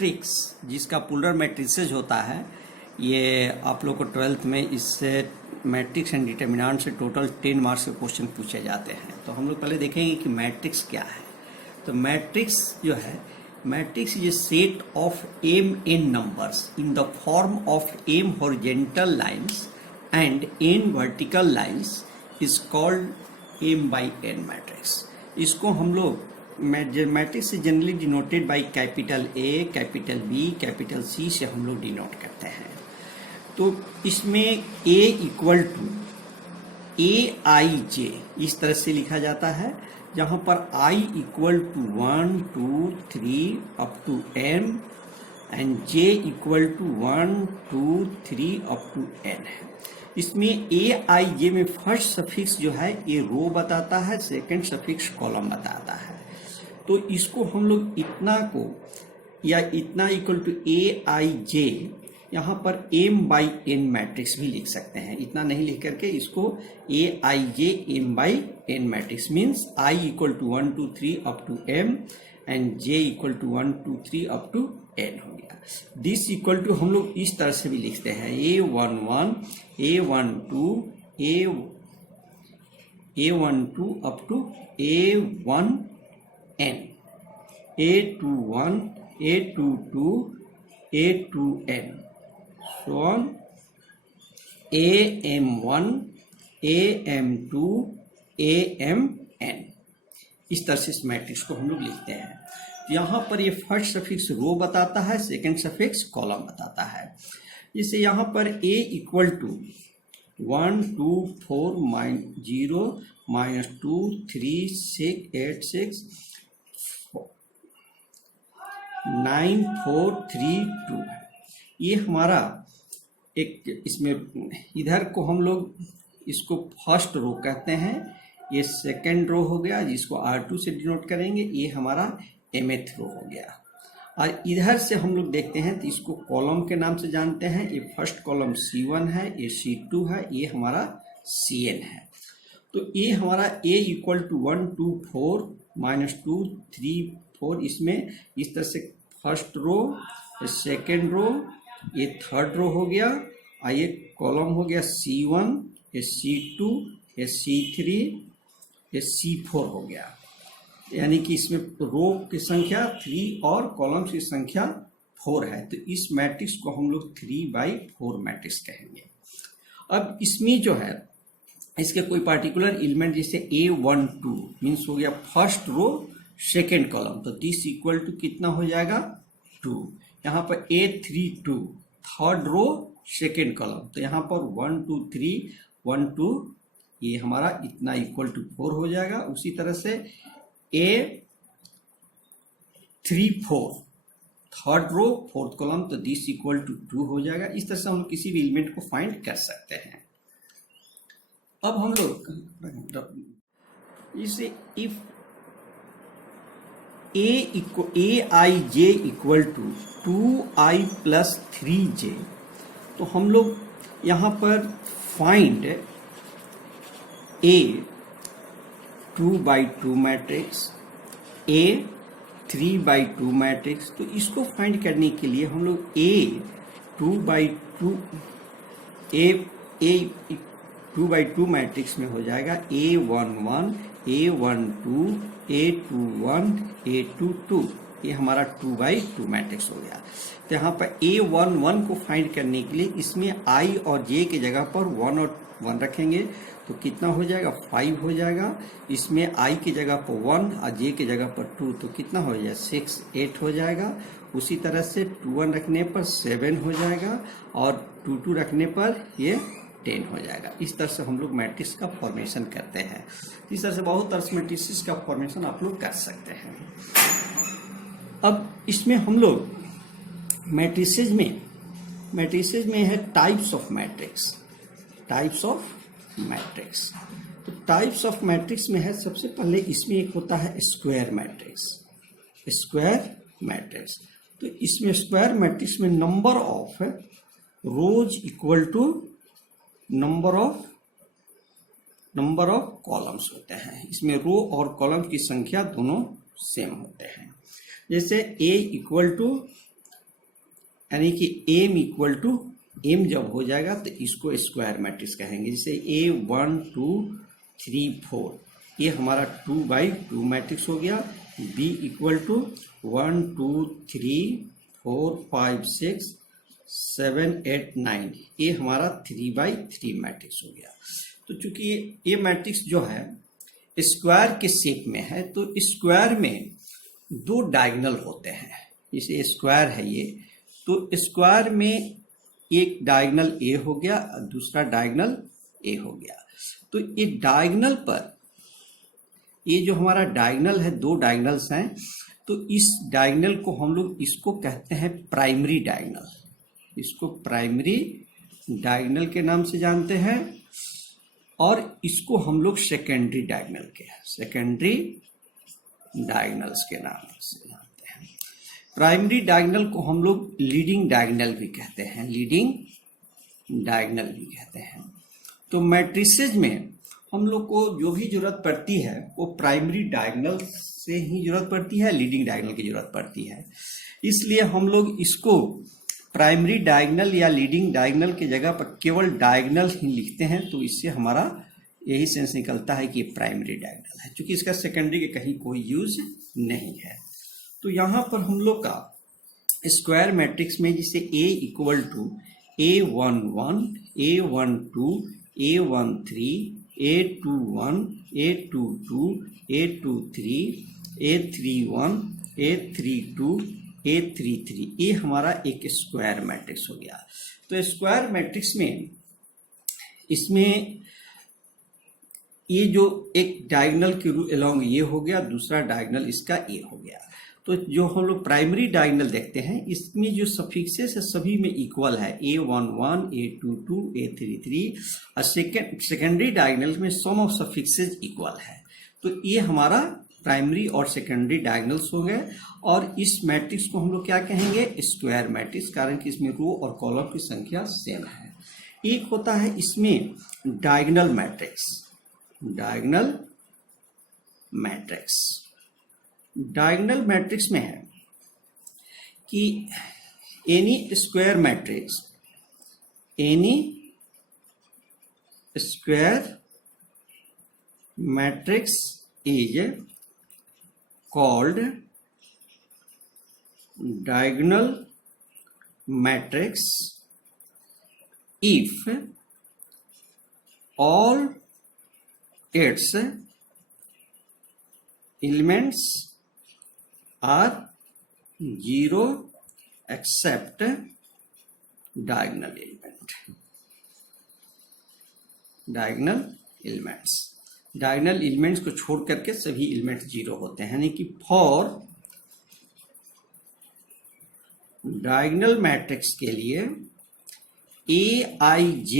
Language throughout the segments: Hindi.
मैट्रिक्स जिसका पोलर मैट्रिसेज होता है, ये आप लोग को 12th में इससे मैट्रिक्स एंड डिटर्मिनेंट से टोटल 10 मार्क्स के क्वेश्चन पूछे जाते हैं। तो हम लोग पहले देखेंगे कि मैट्रिक्स क्या है। तो मैट्रिक्स जो है, matrix is a set of m n numbers in the form of m horizontal lines and n vertical lines is called m by n matrix. इसको हम लोग matrix is generally denoted by capital A, capital B, capital C से हम लोग डिनोट करते हैं। तो इसमें A इक्वल टू AIJ इस तरह से लिखा जाता है, जहां पर I equal to 1 2 3 up to m and J equal to 1 2 3 up to n है। इसमें AIJ में फर्स्ट सफिक्स जो है ये रो बताता है, सेकंड सफिक्स कॉलम बताता है। तो इसको हम लोग इतना को या इतना इक्वल टू AIJ यहाँ पर m by n मैट्रिक्स भी लिख सकते हैं। इतना नहीं लिख करके इसको AIJ m by n matrix means I equal to 1 2 3 up to m and J equal to 1 2 3 up to n हो गया। दिस इक्वल टू हम लोग इस तरह से भी लिखते हैं A11 A12 A12 up to A1n A21 A22 A2n so on AM1 AM2 AMN। इस तरह से इस मैट्रिक्स को हम लोग लिखते हैं। यहाँ पर ये फर्स्ट सफिक्स रो बताता है, सेकंड सफिक्स कॉलम बताता है। जैसे यहाँ पर A इक्वल टू 1 2 4 0 -2 3 6 8 6 9 4 3 2 ये हमारा एक, इसमें इधर को हम लोग इसको फर्स्ट रो कहते हैं, ये सेकंड रो हो गया जिसको R2 से डिनोट करेंगे, ये हमारा mth रो हो गया। और इधर से हम लोग देखते हैं तो इसको कॉलम के नाम से जानते हैं। ये फर्स्ट कॉलम C1 है, ये C2 है, ये हमारा Cn है। तो ये हमारा A इक्वल टू 1 2 4 -2 3 4 इसमें इस तरह से फर्स्ट रो, सेकेंड रो, ये थर्ड रो हो गया, और ये कॉलम हो गया C1, ये C2, ये C3, ये C4 हो गया। यानी कि इसमें रो की संख्या 3 और कॉलम्स की संख्या 4 है। तो इस मैट्रिक्स को हम लोग 3 by 4 मैट्रिक्स कहेंगे। अब इसमें जो है इसके कोई पार्टिकुलर एलिमेंट जैसे A12 मीन्स हो गया फर्स्ट रो सेकेंड कॉलम, तो दिस इक्वल टू कितना हो जाएगा 2। यहाँ पर A32 third row second column, तो यहाँ पर 1 2 3 1 2 ये हमारा इतना इक्वल टू 4 हो जाएगा। उसी तरह से A34 third row fourth column, तो दिस इक्वल टू 2 हो जाएगा। इस तरह से हम लोग किसी भी एलिमेंट को फाइंड कर सकते हैं। अब हम लोग इसे if AIJ equal to 2I + 3J, तो हम लोग यहाँ पर find A 2 by 2 matrix, A 3 by 2 matrix. तो इसको फाइंड करने के लिए हम लोग A 2 by 2 मैट्रिक्स में हो जाएगा A11 A12 A21 A22, ये हमारा 2 by 2 मैट्रिक्स हो गया। तो यहाँ पर A11 को फाइंड करने के लिए इसमें I और J की जगह पर 1 और 1 रखेंगे, तो कितना हो जाएगा 5 हो जाएगा। इसमें I की जगह पर 1 और J की जगह पर 2, तो कितना हो जाएगा 6 8 हो जाएगा। उसी तरह से 2 1 रखने पर 7 हो जाएगा और 2 2 रखने पर ये 10 हो जाएगा। इस तरह से हम लोग मैट्रिक्स का फॉर्मेशन करते हैं। इस तरह से बहुत तरह से मैट्रिक्स का फॉर्मेशन आप लोग कर सकते हैं। अब इसमें हम लोग मैट्रिसेज में है टाइप्स ऑफ मैट्रिक्स। तो टाइप्स ऑफ मैट्रिक्स में है, सबसे पहले इसमें एक होता है स्क्वायर मैट्रिक्स। तो इसमें स्क्वायर मैट्रिक्स में number of rows equal to number of columns होते हैं। इसमें रो और कॉलम की संख्या दोनों सेम होते हैं। जैसे A इक्वल टू यानी कि एम इक्वल टू एम जब हो जाएगा तो इसको स्क्वायर मैट्रिक्स कहेंगे। जैसे A1 2 3 4 ये हमारा 2/2 मैट्रिक्स हो गया। B इक्वल टू 1 2 3 4 5 6 7 8 9 ये हमारा 3/3 मैट्रिक्स हो गया। तो चूंकि ये मैट्रिक्स जो है स्क्वायर के शेप में है तो स्क्वायर में दो डायगोनल होते हैं। जैसे स्क्वायर है ये, तो स्क्वायर में एक डायगोनल ए हो गया और दूसरा डायगोनल ए हो गया। तो ये डायगोनल पर ये जो हमारा डायगोनल है, दो डायगोनल्स हैं, तो इस डायगोनल को हम लोग इसको कहते हैं प्राइमरी डायगोनल। इसको प्राइमरी डायगोनल के नाम से जानते हैं और इसको हम लोग सेकेंडरी डायगोनल डायगोनल्स के नाम से जानते हैं। प्राइमरी डायगोनल को हम लोग लीडिंग डायगोनल भी कहते हैं, तो मैट्रिसेज में हम लोग को जो भी जरूरत पड़ती है वो प्राइमरी डायगोनल से ही जरूरत पड़ती है, लीडिंग डायगोनल की जरूरत पड़ती है। इसलिए हम लोग इसको प्राइमरी डायगोनल या लीडिंग डायगोनल की जगह पर केवल डायगोनल ही लिखते हैं, तो इससे हमारा यही सेंस निकलता है कि प्राइमरी डायगोनल है, क्योंकि इसका सेकेंडरी के कहीं कोई यूज नहीं है। तो यहाँ पर हम लोग का स्क्वायर मैट्रिक्स में जैसे A equal to A11 A12 A13 A21 A22 A23 A31 A32 A33 ये हमारा एक स्क्वायर मैट्रिक्स हो गया। तो स्क्वायर मैट्रिक्स में इसमें ये जो एक डायगोनल के अलोंग ये हो गया, दूसरा डायगोनल इसका ये हो गया। तो जो हम लोग प्राइमरी डायगोनल देखते हैं इसमें जो सफिक्सेस है सभी में इक्वल है, A11 A22 A33, और सेकेंडरी डायगोनल में सम ऑफ सफिक्सेस इक्वल है। तो ये हमारा प्राइमरी और सेकेंडरी डायगोनल्स हो गए। और इस मैट्रिक्स को हम लोग क्या कहेंगे, स्क्वायर मैट्रिक्स, कारण कि इसमें रो और कॉलम की संख्या सेम है। एक होता है इसमें डायगोनल मैट्रिक्स में है कि N E square matrix is called diagonal matrix if all its elements are zero except diagonal elements को छोड़ करके सभी एलिमेंट्स जीरो होते हैं। यानी कि फॉर डायगोनल मैट्रिक्स के लिए Aij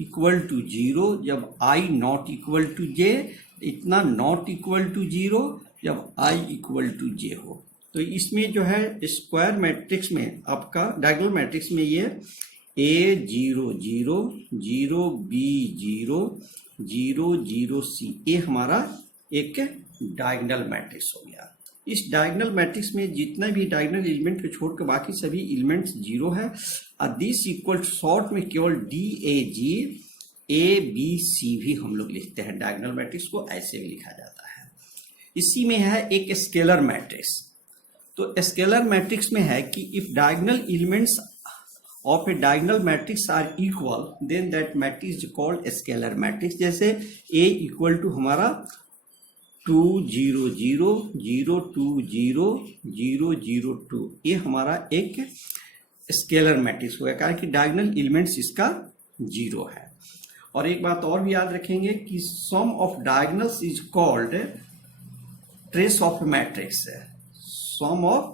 इक्वल टू 0 जब I not equal to j, इतना नॉट इक्वल टू 0 जब I इक्वल टू j हो। तो इसमें जो है स्क्वायर मैट्रिक्स में आपका डायगोनल मैट्रिक्स में ये A0 0 0 B 0 0 0 C ये हमारा एक डायगोनल मैट्रिक्स हो गया। इस डायगोनल मैट्रिक्स में जितना भी डायगोनल एलिमेंट को छोड़ के बाकी सभी एलिमेंट्स जीरो है। और दिस इक्वल शॉर्ट में केवल DAG ABC भी हम लोग लिखते हैं, डायगोनल मैट्रिक्स को ऐसे भी लिखा जाता है। इसी में है एक स्केलर मैट्रिक्स। तो स्केलर मैट्रिक्स में है कि if diagonal elements of a diagonal matrix are equal then that matrix is called scalar matrix। जैसे A इक्वल टू हमारा 2 0 0 0 2 0 0 0 2 ये हमारा एक स्केलर मैट्रिक्स होगा, कारण कि डायगोनल एलिमेंट्स इसका जीरो है। और एक बात और भी याद रखेंगे कि sum of diagonals is called trace of matrix. Sum of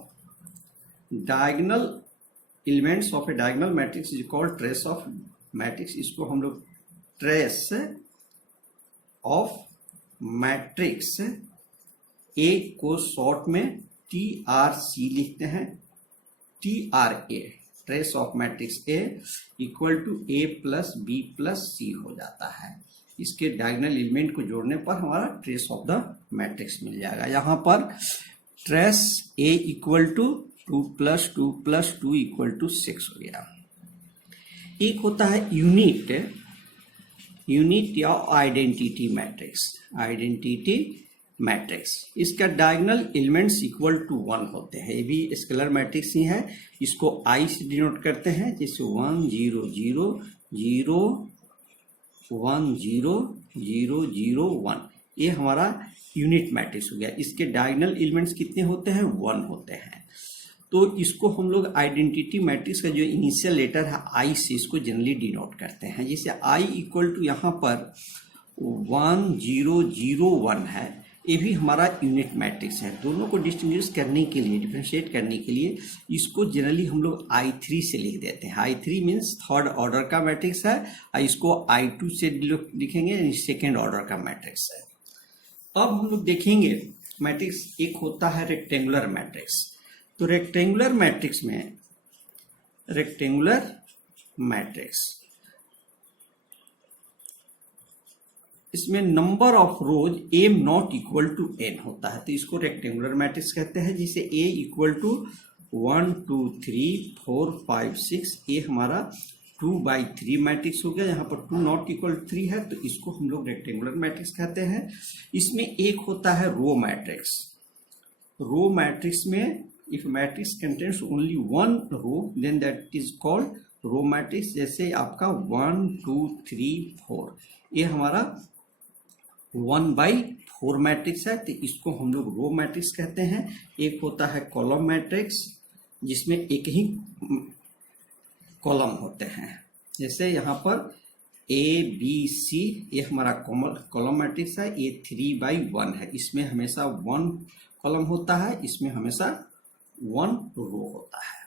diagonal elements of a diagonal matrix is called trace of matrix. इसको हम लोग ट्रेस ऑफ मैट्रिक्स ए को शॉर्ट में TRC लिखते हैं, TRA trace of matrix A equal to A plus B plus C हो जाता है। इसके डायगोनल एलिमेंट को जोड़ने पर हमारा ट्रेस ऑफ द मैट्रिक्स मिल जाएगा। यहाँ पर trace A equal to 2 plus 2 plus 2 equal to 6 हो गया। एक होता है यूनिट या आइडेंटिटी मैट्रिक्स। आइडेंटिटी मैट्रिक्स, इसका डायगोनल एलिमेंट्स इक्वल टू 1 होते हैं। ये भी स्केलर मैट्रिक्स ही है, इसको आई से डिनोट करते हैं, जैसे 1 0 0 0 1 0 0 0 1। ये हमारा यूनिट मैट्रिक्स हो गया। इसके डायगोनल एलिमेंट्स कितने होते हैं? 1 होते हैं। तो इसको हम लोग आइडेंटिटी मैट्रिक्स का जो इनिशियल लेटर है आई से इसको जनरली डिनोट करते हैं। जैसे आई इक्वल टू यहाँ पर 1 0 0 1 है, ये भी हमारा यूनिट मैट्रिक्स है। दोनों को डिस्टिंग्विश करने के लिए, डिफ्रेंशिएट करने के लिए इसको जनरली हम लोग I3 से लिख देते हैं। I3 मीन्स थर्ड ऑर्डर का मैट्रिक्स है, और इसको I2 से लिखेंगे, सेकेंड ऑर्डर का मैट्रिक्स है। अब हम लोग देखेंगे मैट्रिक्स, एक होता है रेक्टेंगुलर मैट्रिक्स। तो रेक्टेंगुलर मैट्रिक्स इसमें number of rows m not equal to n होता है, तो इसको रेक्टेंगुलर मैट्रिक्स कहते हैं। जैसे a इक्वल टू 1 2 3 4 5 6, ये हमारा 2/3 मैट्रिक्स हो गया। यहाँ पर 2 नॉट इक्वल 3 है, तो इसको हम लोग रेक्टेंगुलर मैट्रिक्स कहते हैं। इसमें एक होता है रो मैट्रिक्स। रो मैट्रिक्स में if matrix contains only 1 row then that is called row matrix. जैसे आपका 1 2 3 4, ये हमारा 1/4 मैट्रिक्स है, तो इसको हम लोग रो मैट्रिक्स कहते हैं। एक होता है कॉलम मैट्रिक्स, जिसमें एक ही कॉलम होते हैं। जैसे यहाँ पर ABC, ये हमारा कॉलम मैट्रिक्स है, ये 3/1 है। इसमें हमेशा 1 कॉलम होता है, इसमें हमेशा 1 रो होता है।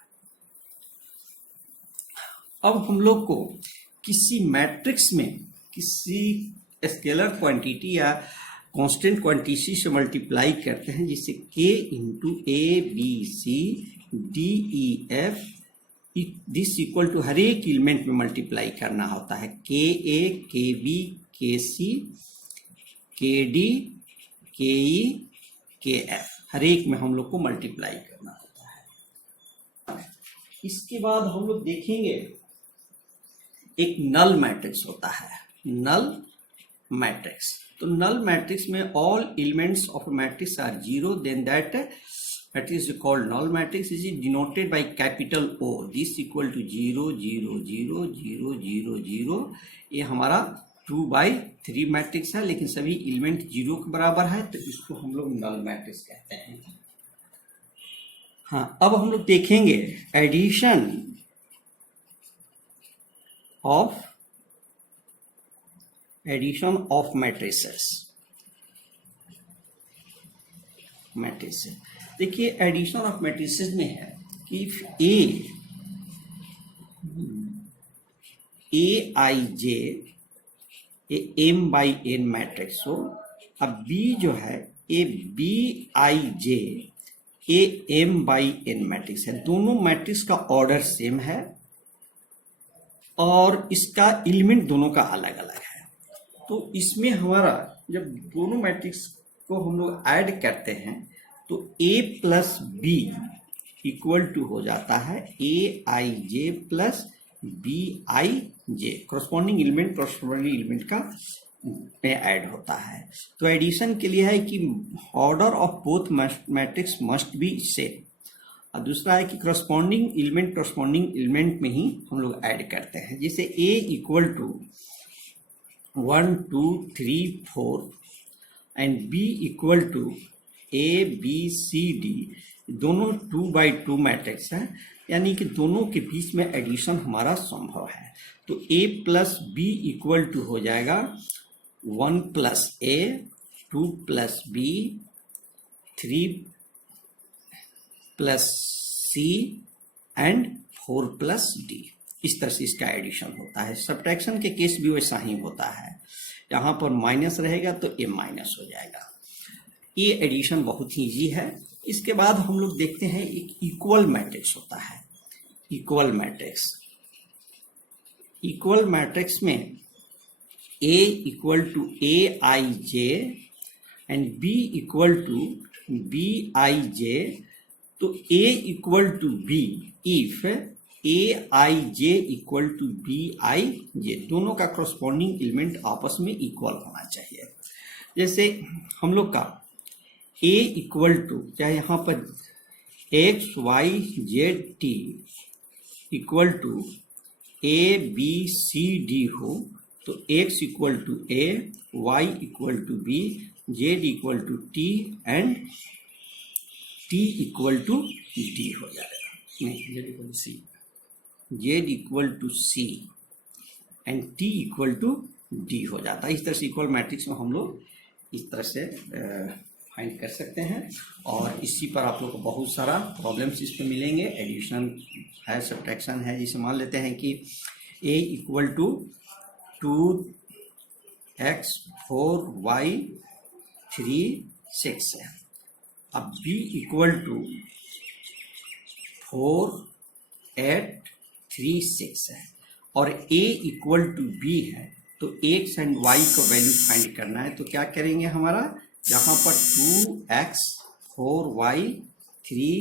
अब हम लोग को किसी मैट्रिक्स में किसी स्केलर क्वांटिटी या कांस्टेंट क्वांटिटी से मल्टीप्लाई करते हैं, जिससे k into ABC DEF this equal to हर एक एलिमेंट में मल्टीप्लाई करना होता है। KA KB KC KD KE KF, हर एक में हम लोग को मल्टीप्लाई करना होता है। इसके बाद हम लोग देखेंगे एक नल मैट्रिक्स होता है, नल मैट्रिक्स। तो नल मैट्रिक्स में all elements of matrix are 0, then that matrix is called null matrix. Is denoted by capital O। This equal to 0 0 0 0 0 0। ये हमारा 2/3 मैट्रिक्स है, लेकिन सभी एलिमेंट 0 के बराबर है, तो इसको हम लोग नल मैट्रिक्स कहते हैं। हाँ, अब हम लोग देखेंगे एडिशन ऑफ मैट्रिसेस। देखिए एडिशन ऑफ मैट्रिसेस में है कि इफ Aij m/n मैट्रिक्स हो, अब B जो है Bij m/n मैट्रिक्स है। दोनों मैट्रिक्स का ऑर्डर सेम है और इसका एलिमेंट दोनों का अलग अलग है। तो इसमें हमारा जब दोनों मैट्रिक्स को हम लोग ऐड करते हैं, तो A plus B equal to हो जाता है Aij plus Bij। Corresponding element का में ऐड होता है। तो एडिशन के लिए है कि order of both matrix must be same, और दूसरा है कि करस्पॉन्डिंग एलिमेंट में ही हम लोग ऐड करते हैं। जैसे A equal to 1 2 3 4 and B equal to ABCD, दोनों 2/2 मैट्रिक्स है, यानी कि दोनों के बीच में एडिशन हमारा संभव है। तो A plus B equal to हो जाएगा 1 plus A 2 plus B 3 plus C and 4 plus D। इस तरह से इसका एडिशन होता है। सब्ट्रैक्शन के केस भी वैसा ही होता है, यहाँ पर माइनस रहेगा तो A माइनस हो जाएगा। ये एडिशन बहुत ही इजी है। इसके बाद हम लोग देखते हैं एक इक्वल मैट्रिक्स होता है। इक्वल मैट्रिक्स में A equal to Aij and B equal to Bij, तो a equal to B if A I J equal to B I J, दोनों का करस्पॉन्डिंग एलिमेंट आपस में इक्वल होना चाहिए। जैसे हम लोग का a इक्वल टू, क्या यहाँ पर X Y Z T equal to A B C D हो, तो x equal to A, Y equal to B, Z equal to T and T equal to D हो जाएगा। नहीं, Z equal to C, Z equal to C and T equal to D हो जाता है। इस तरह से इक्वल मैट्रिक्स में हम लोग इस तरह से फाइंड कर सकते हैं। और इसी पर आप लोग को बहुत सारा प्रॉब्लम्स इस पर मिलेंगे। एडिशन है, सब्ट्रैक्शन है। जैसे मान लेते हैं कि a equal to 2x 4y 3 6 है। अब b इक्वल टू 4 8 3 6 है और a इक्वल टू b है, तो x एंड y को वैल्यू फाइंड करना है। तो क्या करेंगे, हमारा यहाँ पर 2x 4y 3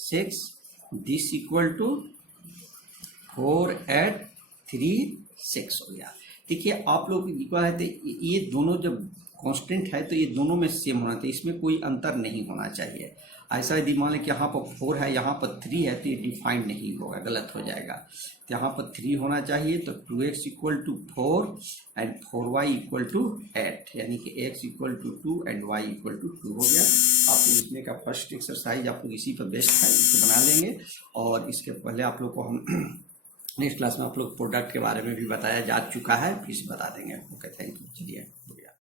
6 this equal to 4 8 3 6 हो गया। देखिए आप लोग इक्वल है, तो ये दोनों जब कांस्टेंट है तो ये दोनों में सेम होना चाहिए, इसमें कोई अंतर नहीं होना चाहिए। ऐसा यदि मान लें कि यहाँ पर 4 है, यहाँ पर 3 है, तो ये डिफाइंड नहीं होगा, गलत हो जाएगा। तो यहाँ पर 3 होना चाहिए, तो 2x equal to 4 and 4y equal to 8, यानी कि x equal to 2 and y equal to 2 हो गया। आप लोग इसमें का फर्स्ट एक्सरसाइज आप लोग इसी पर बेस्ट है, इसको बना लेंगे। और इसके पहले आप लोग को हम नेक्स्ट क्लास में आप लोग प्रोडक्ट के बारे में भी बताया जा चुका है, फिर से बता देंगे। Okay, thank you. चलिए।